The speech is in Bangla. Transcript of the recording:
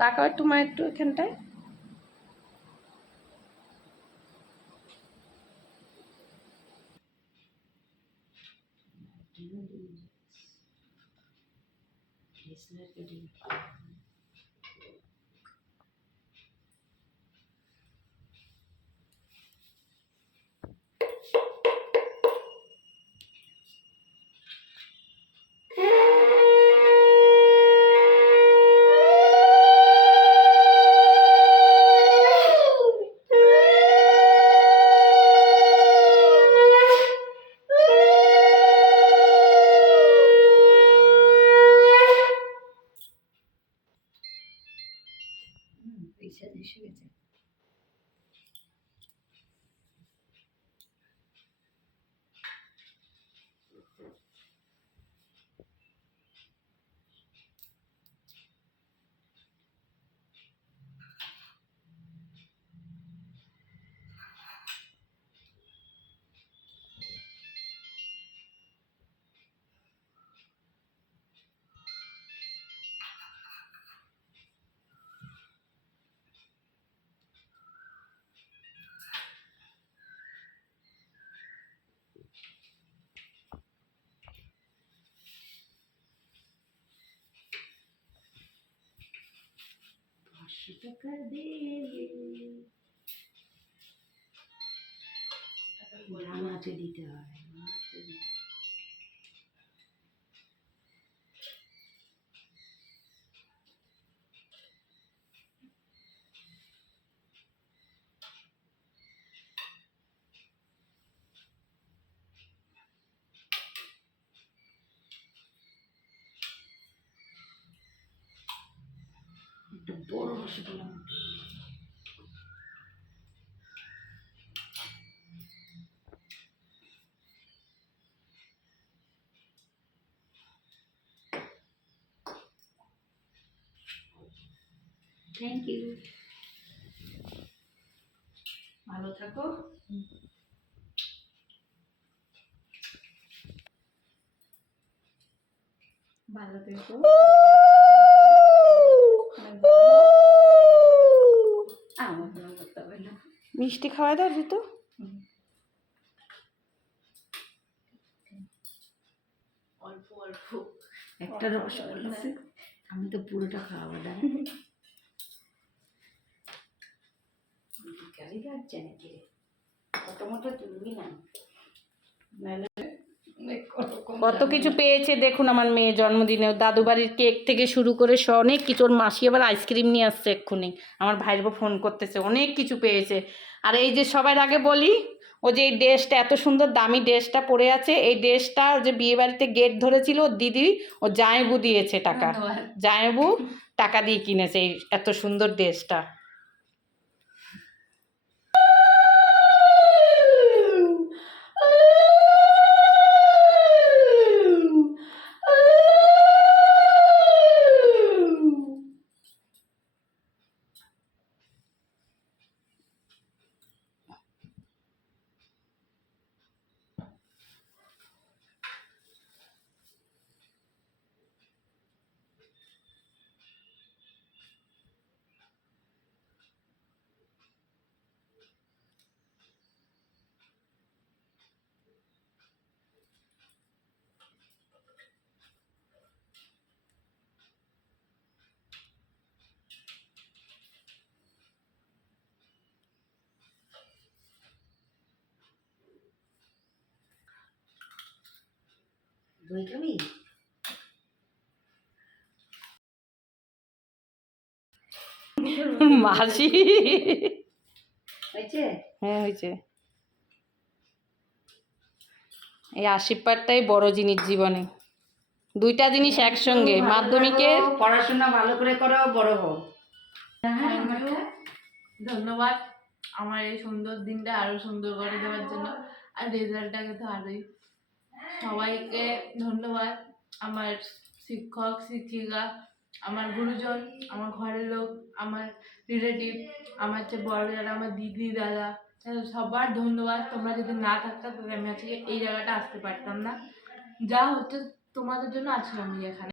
তাকাও একটু মা, একটু এখানটায়। হাতে দিতে হয়। একটা বড় রসগোল্লা। থ্যাংক ইউ, ভালো থাকো। ভালো থেকো। মিষ্টি খাওয়াই দাও দিত। অল্প অল্প একটা রসগোল্লা, আমি তো পুরোটা খাওয়াবো। দাঁড়া, গাড়ি যাচ্ছে নাকি? মোটামোটা তুলবি না, কত কিছু পেয়েছে দেখুন আমার মেয়ে জন্মদিনে। দাদু বাড়ির কেক থেকে শুরু করে অনেক কিছু। ওর মাসি আবার আইসক্রিম নিয়ে আসছে এক্ষুনি, আমার ভাইয়ের ফোন করতেছে, অনেক কিছু পেয়েছে। আর এই যে সবার আগে বলি, ও যে এই ড্রেসটা এত সুন্দর দামি ড্রেসটা পরে আছে, এই ড্রেসটা যে বিয়ে বাড়িতে গেট ধরেছিল ওর দিদি, ও জায়েবু দিয়েছে টাকা। জায়েবু টাকা দিয়ে কিনেছে এই এত সুন্দর ড্রেসটা। দই খাবি? মাসি হয়েছে? হ্যাঁ হয়েছে। এই আশীর্বাদটাই বড় জিনিস জীবনে, দুইটা জিনিস একসঙ্গে। মাধ্যমিকের পড়াশোনা ভালো করে করো, বড় হও। ধন্যবাদ আমার এই সুন্দর দিনটা আরো সুন্দর করে দেওয়ার জন্য, আর রেজাল্টটাকে তো আরোই। সবাইকে ধন্যবাদ, আমার শিক্ষক শিক্ষিকা, আমার গুরুজন, আমার ঘরের লোক, আমার রিলেটিভ, আমার চেয়ে বড় যারা আমার দিদি দাদা, সবার ধন্যবাদ। তোমরা যদি না থাকতাম তাহলে আমি আজকে এই জায়গাটা আসতে পারতাম না। যা হচ্ছে তোমাদের জন্য আজকে আমি এখানে।